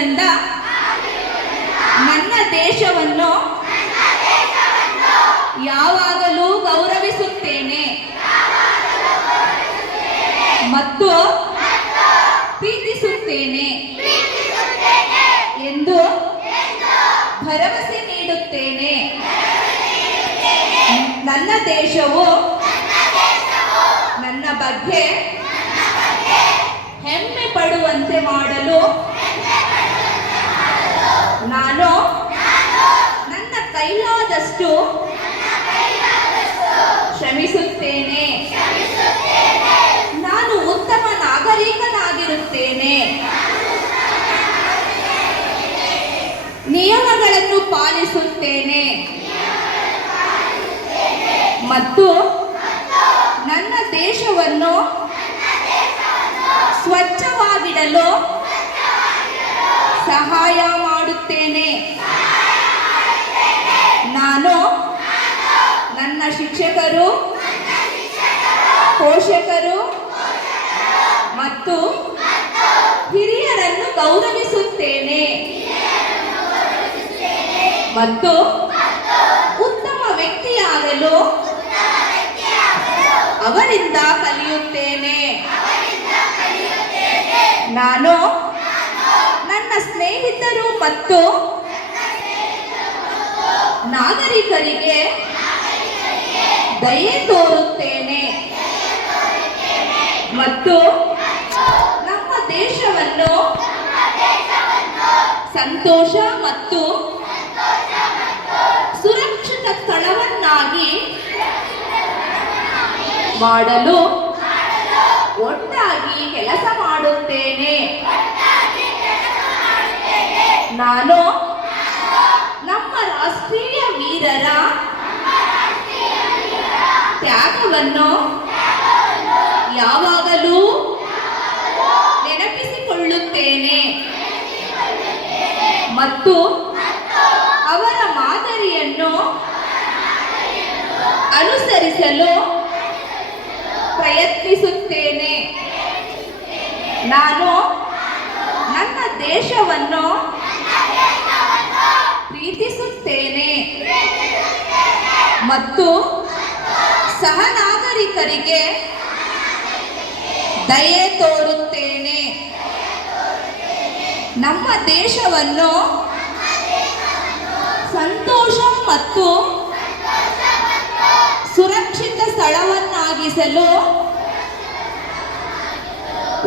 ಆಗಿರುವುದರಿಂದ ನನ್ನ ದೇಶವನ್ನು ಯಾವಾಗಲೂ ಗೌರವಿಸುತ್ತೇನೆ. ಮತ್ತು ಪ್ರೀತಿಸುತ್ತೇನೆ. ಎಂದು ಭರವಸೆ ನೀಡುತ್ತೇನೆ. ನನ್ನ ದೇಶವು ನನ್ನ ಬಗ್ಗೆ ಹೆಮ್ಮೆ ಪಡುವಂತೆ ಮಾಡಲು ನಾನು ನನ್ನ ಕೈಲಾದಷ್ಟು ಶ್ರಮಿಸುತ್ತೇನೆ ನಾನು ಉತ್ತಮ ನಾಗರಿಕನಾಗಿರುತ್ತೇನೆ. ನಿಯಮಗಳನ್ನು ಪಾಲಿಸುತ್ತೇನೆ. ಮತ್ತು ನನ್ನ ದೇಶವನ್ನು ಸ್ವಚ್ಛವಾಗಿಡಲು ಸಹಾಯ ಮಾಡುತ್ತೇನೆ. ನಾನು ನನ್ನ ಶಿಕ್ಷಕರು, ಪೋಷಕರು ಮತ್ತು ಹಿರಿಯರನ್ನು ಗೌರವಿಸುತ್ತೇನೆ. ಮತ್ತು ಉತ್ತಮ ವ್ಯಕ್ತಿಯಾಗಲು ಅವರಿಂದ ಕಲಿಯುತ್ತೇನೆ. ನಾನು ನನ್ನ ಸ್ನೇಹಿತರು ಮತ್ತು ನಾಗರಿಕರಿಗೆ ದಯೆ ತೋರುತ್ತೇನೆ. ಮತ್ತು ನಮ್ಮ ದೇಶವನ್ನು ಸಂತೋಷ ಮತ್ತು ಸುರಕ್ಷಿತ ಸ್ಥಳವನ್ನಾಗಿ ಮಾಡಲು ಒಟ್ಟಾಗಿ ಕೆಲಸ ಮಾಡುತ್ತೇನೆ. ನಾನು? ನಮ್ಮ ರಾಷ್ಟ್ರೀಯ ವೀರರ ತ್ಯಾಗವನ್ನು ಯಾವಾಗಲೂ ನೆನಪಿಸಿಕೊಳ್ಳುತ್ತೇನೆ. ಮತ್ತು ಅವರ ಮಾದರಿಯನ್ನು ಅನುಸರಿಸಲು ಪ್ರಯತ್ನಿಸುತ್ತೇನೆ. ನಾನು ನನ್ನ ದೇಶವನ್ನು ಪ್ರೀತಿಸುತ್ತೇನೆ ಮತ್ತು ಸಹನಾಗರಿಕರಿಗೆ ದಯೆ ತೋರುತ್ತೇನೆ. ನಮ್ಮ ದೇಶವನ್ನು ಸಂತೋಷ ಮತ್ತು ಸುರಕ್ಷಿತ ಸ್ಥಳವನ್ನಾಗಿಸಲು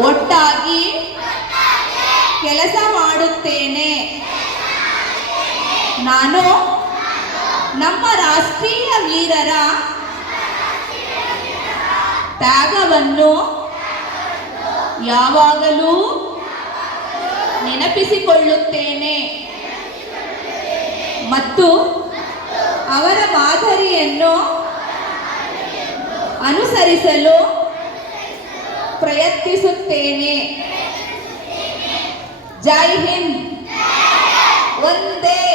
ಒಟ್ಟಾಗಿ ಕೆಲಸ ಮಾಡುತ್ತೇನೆ. ನಾನು ನಮ್ಮ ರಾಷ್ಟ್ರೀಯ ವೀರರ ತ್ಯಾಗವನ್ನು ಯಾವಾಗಲೂ ನೆನಪಿಸಿಕೊಳ್ಳುತ್ತೇನೆ. ಮತ್ತು ಅವರ ಮಾದರಿಯನ್ನು ಅನುಸರಿಸಲು ಪ್ರಯತ್ನಿಸುತ್ತೇನೆ. ಜೈ ಹಿಂದ್. ಒಂದೇ